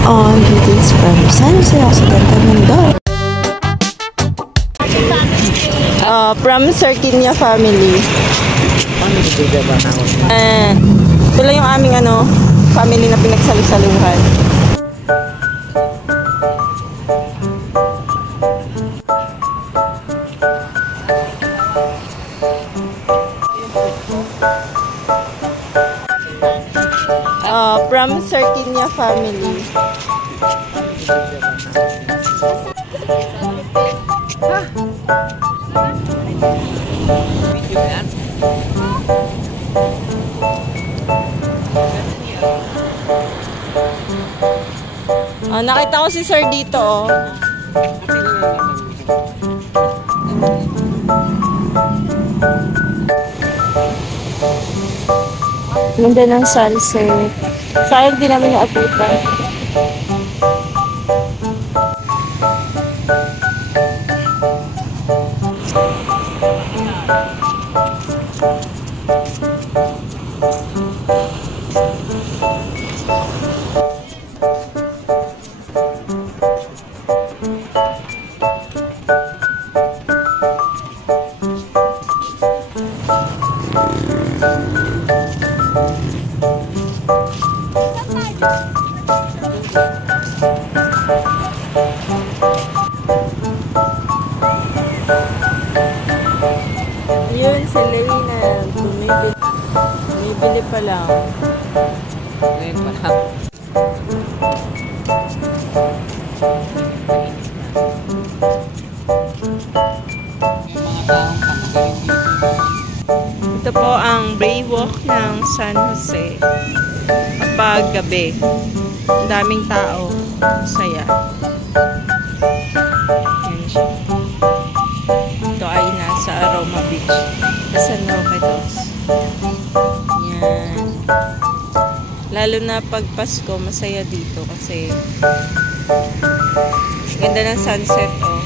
Greetings from San Jose Occidental, Mindoro. From Sarkinia family. Ito lang yung aming family na pinagsalusaluhan. From Sarkinia family. Nakita ko si sir dito, oh. Ganda ng sunset. Sayang din namin yung aputan. Yun, si Leyna. Bumibili pa lang. Ngayon pa lang. Ito po ang Braywalk ng San Jose. Kapag gabi, ang daming tao. Saya. Yan siya. Ito ay nasa Aroma Beach. San Roque Dos. Yan. Lalo na pag Pasko, masaya dito kasi ganda ng sunset, oh.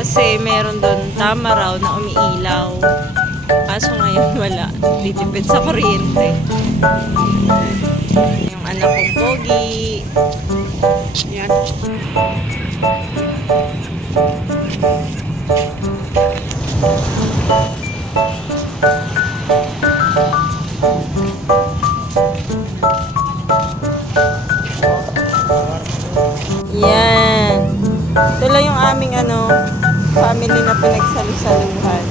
Kasi meron doon tamaraw na umiilaw. Kaso ngayon wala. Ditipid sa kuryente. Yung anak kong pogi. Yan. Yan. Ito lang yung aming family na pinagsalusaluhan.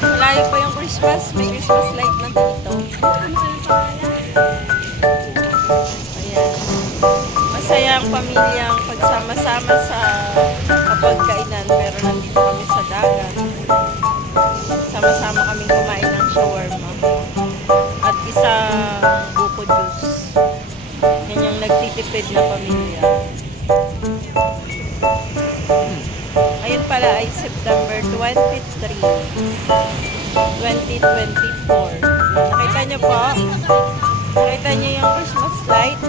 Malayo pa yung Christmas. May Christmas light na dito. Ayan. Masaya ang pamilyang pagsama-sama sa kapagkainan. Pero nandito kami sa dagat. Sama-sama kaming kumain ng shawarma. At isang buko juice. Yan yung nagtitipid na pamilya. Ayun pala ay September 23, 2024. Nakita niyo po? Nakita niyo yung Christmas light?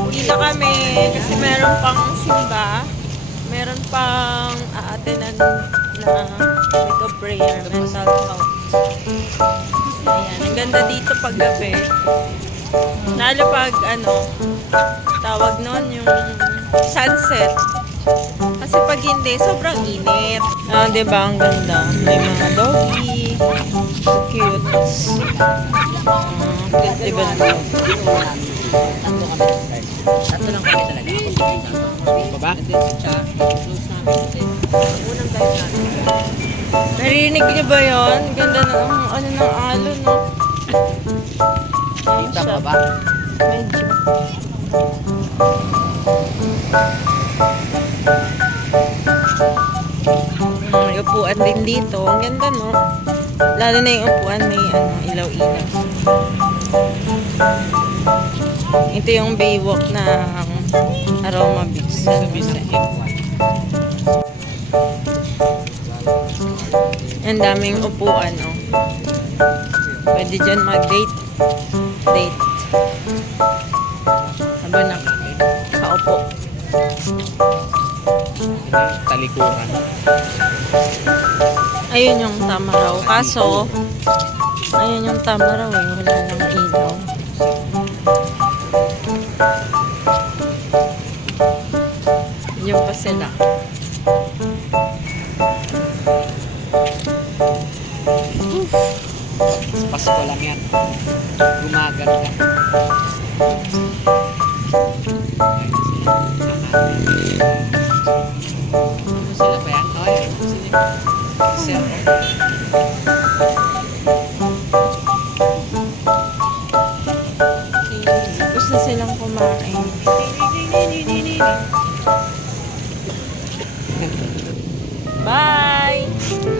Uwi na kami kasi meron pang simba. Meron pang aatenan na week of prayer, mental health. Ayan, ang ganda dito pag gabi. Lalo pag tawag nun yung sunset. Kasi pag hindi, sobrang init. Diba? Ang ganda. May mga doggy. So cute. Diba na? Tatlo lang kami talaga. Baba? Narinig niyo ba yun? Ganda na ng alon, no? Kita pa ba? Medyo. upuan din dito. Ang ganda, no? Lalo na yung upuan, may ilaw-ilaw. Ito yung baywalk ng Aroma Beach. Ang daming upuan, oh. Pwede dyan mag-date. Date. Habang nakaupo. Talikuran. Ayun yung tama raw. Kaso, ayun yung tama raw eh. Wala nang ilaw. Yung pa sila. Pasko lang yan. Gumaganda. Ano sila ba yan? Oh, yan. Sila. Gusto silang kumain. Bye!